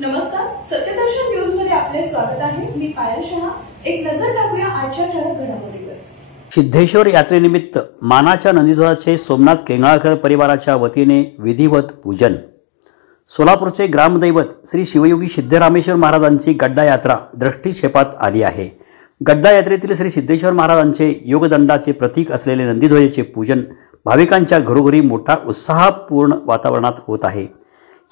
नमस्कार, सत्यदर्शन न्यूज मध्ये आपले स्वागत आहे। मी पायल शहा। एक नजर टाकूया आजच्या ठळक घडामोडीवर। सिद्धेश्वर यात्रेनिमित्त मानाच्या नंदीध्वजाचे सोमनाथ केंगळकर परिवाराच्या वतीने विधिवत पूजन। सोलापूरचे ग्रामदैवत श्री शिवयोगी सिद्धरामेश्वर महाराजांची गड्डा यात्रा दृष्टीक्षेपात आली आहे। गड्डा यात्रेतील श्री सिद्धेश्वर महाराजांचे योगदंडाचे प्रतीक असलेले नंदीध्वजाचे पूजन भाविकांच्या घरोघरी मोठा उत्साहपूर्ण वातावरणात होत आहे।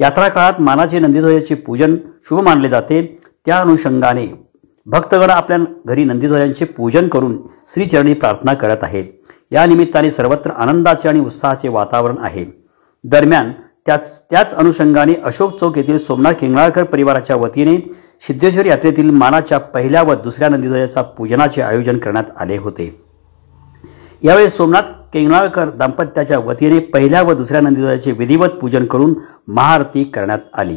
यात्रा काळात मानाचे नंदीध्वजाचे पूजन शुभ मानले जाते। त्या अनुषंगाने भक्तगण आपल्या घरी नंदीध्वजांचे पूजन करून श्रीचरणी प्रार्थना करत आहेत। या निमित्ताने सर्वत्र आनंदाचे आणि उत्साहाचे वातावरण आहे। दरम्यान त्याच अनुषंगाने अशोक चौक येथील सोमनाथ केंगळकर परिवाराच्या वतीने सिद्धेश्वर यात्रेतील मानाच्या पहिल्या व दुसऱ्या नंदीध्वजाच्या पूजनाचे आयोजन करण्यात आले होते। यावेळी सोमनाथ केंगळकर दाम्पत्याच्या वतीने पहिल्या व दुसऱ्या नंदीध्वजाचे विधिवत पूजन करून महाआरती करण्यात आली।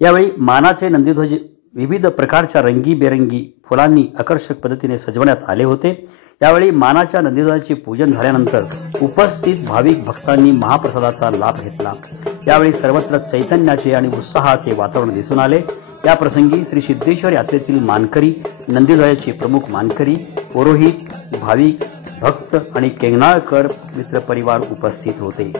यावेळी मानाचे नंदीध्वज विविध प्रकारच्या रंगीबेरंगी फुलांनी आकर्षक पद्धतीने सजवण्यात आले होते। यावेळी मानाच्या नंदीध्वजाचे पूजन झाल्यानंतर उपस्थित भाविक भक्तांनी महाप्रसादाचा लाभ घेतला। यावेळी सर्वत्र चैतन्याचे आणि उत्साहाचे वातावरण दिसून आले। या प्रसंगी श्री सिद्धेश्वर यात्रेतील मानकरी, नंदीध्वजाचे प्रमुख मानकरी, पुरोहित, भाविक, भक्त आणि केंगळकर मित्र परिवार उपस्थित होते।